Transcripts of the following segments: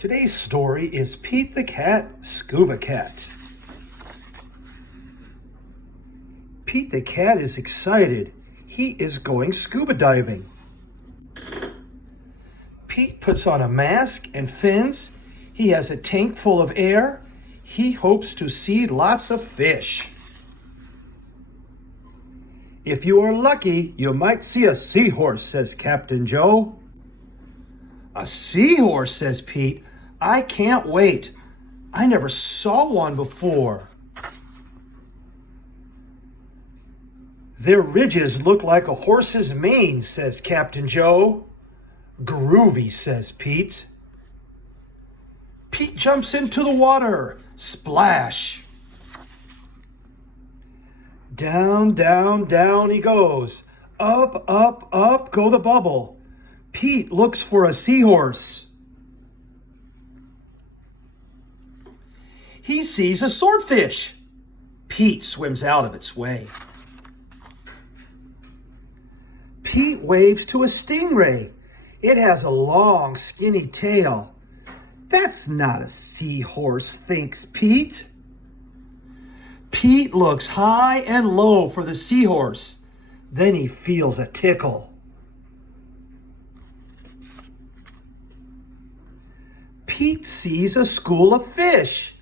Today's story is Pete the Cat, Scuba Cat. Pete the Cat is excited. He is going scuba diving. Pete puts on a mask and fins. He has a tank full of air. He hopes to see lots of fish. If you are lucky, you might see a seahorse, says Captain Joe. A seahorse, says Pete. I can't wait. I never saw one before. Their ridges look like a horse's mane, says Captain Joe. Groovy, says Pete. Pete jumps into the water. Splash. Down, down, down he goes. Up, up, up go the bubble. Pete looks for a seahorse. He sees a swordfish. Pete swims out of its way. Pete waves to a stingray. It has a long, skinny tail. That's not a seahorse, thinks Pete. Pete looks high and low for the seahorse. Then he feels a tickle. Pete sees a school of fish.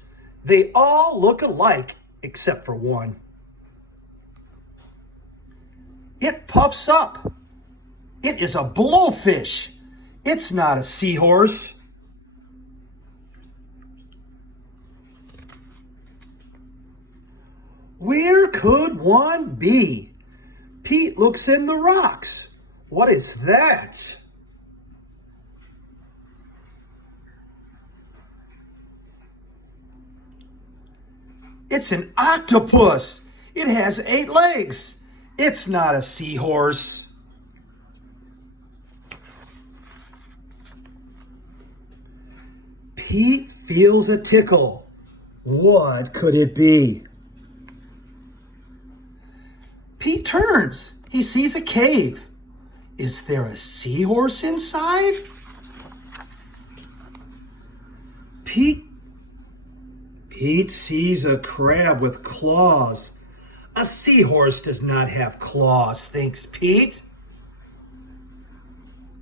They all look alike, except for one. It puffs up. It is a blowfish. It's not a seahorse. Where could one be? Pete looks in the rocks. What is that? It's an octopus. It has 8 legs. It's not a seahorse. Pete feels a tickle. What could it be? Pete turns. He sees a cave. Is there a seahorse inside? Pete sees a crab with claws. A seahorse does not have claws, thinks Pete.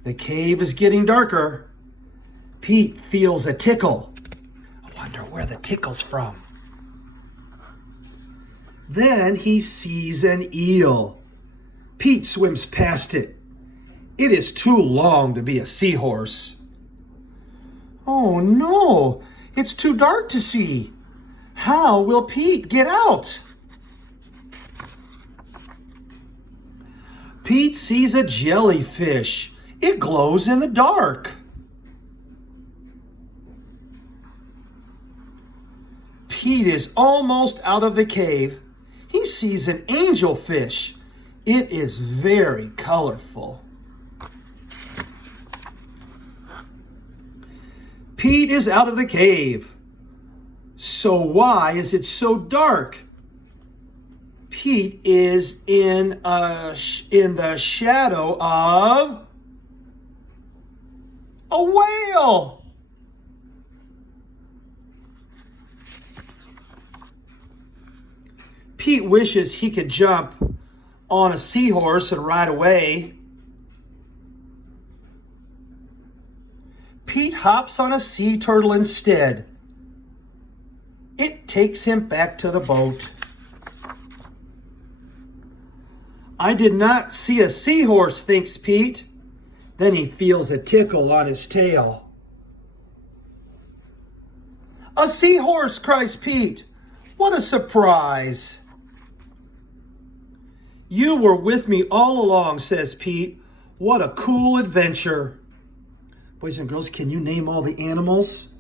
The cave is getting darker. Pete feels a tickle. I wonder where the tickle's from. Then he sees an eel. Pete swims past it. It is too long to be a seahorse. Oh no, it's too dark to see. How will Pete get out? Pete sees a jellyfish. It glows in the dark. Pete is almost out of the cave. He sees an angelfish. It is very colorful. Pete is out of the cave. So why is it so dark? Pete is in the shadow of a whale. Pete wishes he could jump on a seahorse and ride away. Pete hops on a sea turtle instead. It takes him back to the boat. I did not see a seahorse, thinks Pete. Then he feels a tickle on his tail. A seahorse, cries Pete. What a surprise. You were with me all along, says Pete. What a cool adventure. Boys and girls, can you name all the animals?